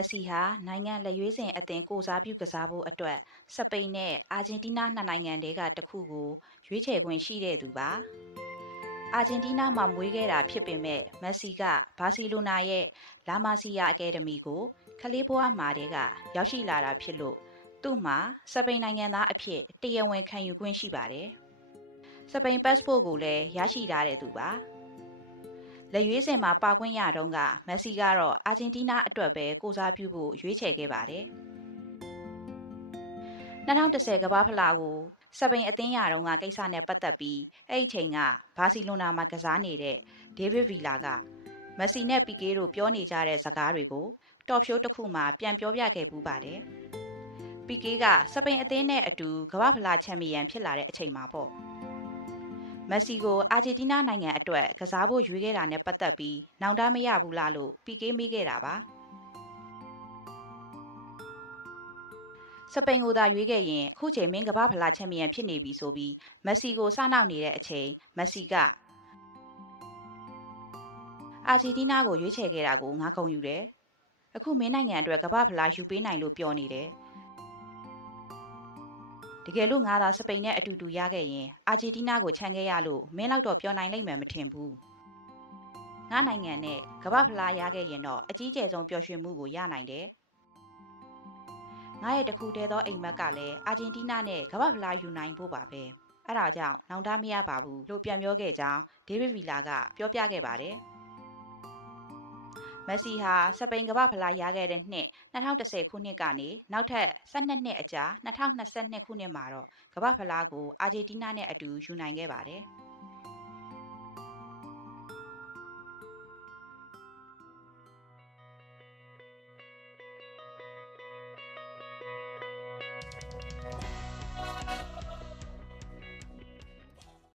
က်ဆီဟာနိုင်ငံလက်ရွေးစင်အသင်းကိုစားပြုကစားဖို့အတွက်စပိန်နဲ့အာဂျင်တီးနားနှစ်နိုင်ငံတည်းကတစ်ခုကိုရွေးချယ်ခွင့်ရှိတဲ့သူပါ။အာဂျင်တီးနားမှာမွေးခဲ့တာဖြစ်ပေမဲ့မက်ဆီကဘာစီလိုနာရဲ့လာမာစီယာအကယ်ဒမီကိုကလေးဘဝမှာတည်းကရောက်ရှိလာတာဖြစ်လို့သူ့မှာစပိန်နိုင်ငံသားအဖြစ်တရားဝင်ခံယူခွင့်ရှိပါတယ်။စပိန်ပတ်စပို့ကိုလည်းရရှိထားတဲ့သူပါ။လက်ရွေးစင်မှာပါခွင့်ရတုန်းကမက်ဆီကတော့အာဂျင်တီးနားအတွက်ပဲကိုစားပြုဖို့ရွေးချယ်ခဲ့ပါတယ်။2010ကမ္ဘာဖလားကိုစပိန်အသင်းရတုန်းကကိစ္စနဲ့ပတ်သက်ပြီးအဲ့ဒီချိန်ကဘာစီလိုနာမှာကစားနေတဲ့ဒေးဗစ်ဗီလာကမက်ဆီနဲ့ပီကေတို့ပြောနေကြတဲ့စကားတွေကိုတော်ဖြိုးတစ်ခုမှပြန်ပြောပြခဲ့ပူးပါတယ်။ပီကေကစပိန်အသင်းနဲ့အတူကမ္ဘာဖလားချန်ပီယံဖြစ်လာတဲ့အချိန်မှာပေါ့မက်ဆီကိုအာဂျင်တီးနားနိုင်ငံအတွက်ကစားဖို့ရွေးခဲ့တာနဲ့ပတ်သက်ပြီးနောင်တမရဘူးလားလို့ပီကေမေးခဲ့တာပါစပိန်ကိုသာရွေးခဲ့ရင်အခုချိန်မင်းကမ္ဘာဖလားချန်ပီယံဖြစ်နေပြီဆိုပြီးမက်ဆီကိုစနှောက်နေတဲ့အချိန်မက်ဆီကအာဂျင်တီးနားကိုရွေးချယ်ခဲ့တာကိုငါဂုဏ်ယူတယ်အခုမင်းနိုင်ငံအတွက်ကမ္ဘာဖလားယူပေးနိုင်လို့ပြောနေတယ်တကယ်လို့ငါသာစပိန်နဲ့အတူတူရခဲ့ရင်အာဂျင်တီးနားကိုခြံခဲ့ရလို့မင်းလောက်တော့ပြောနိုင်လိမ့်မယ်မထင်ဘူးငါနိုင်ငံနဲ့ကမ္ဘာဖလားရခဲ့ရင်တော့အကြီးကျယ်ဆုံးပျော်ရွှင်မှုကိုရနိုင်တယ်ငါရဲ့တခုတည်းသောအိမ်မက်ကလည်းအာဂျင်တီးနားနဲ့ကမ္ဘာဖလားယူနိုင်ဖို့ပါပဲအဲ့ဒါကြောင့်နောင်တမရပါဘူးလို့ပြန်ပြောခဲ့ကြောင်းဒေးဗစ်ဗီလာကပြောပြခဲ့ပါတယ်မက်ဆီဟာစပိန်ကမ္ဘာဖလားရခဲ့တဲ့နှစ်2010ခုနှစ်ကနေနောက်ထပ်12နှစ်အကြာ2022ခုနှစ်မှာတော့ကမ္ဘာဖလားကိုအာဂျင်တီးနားနဲ့အတူယူနိုင်ခဲ့ပါတယ်။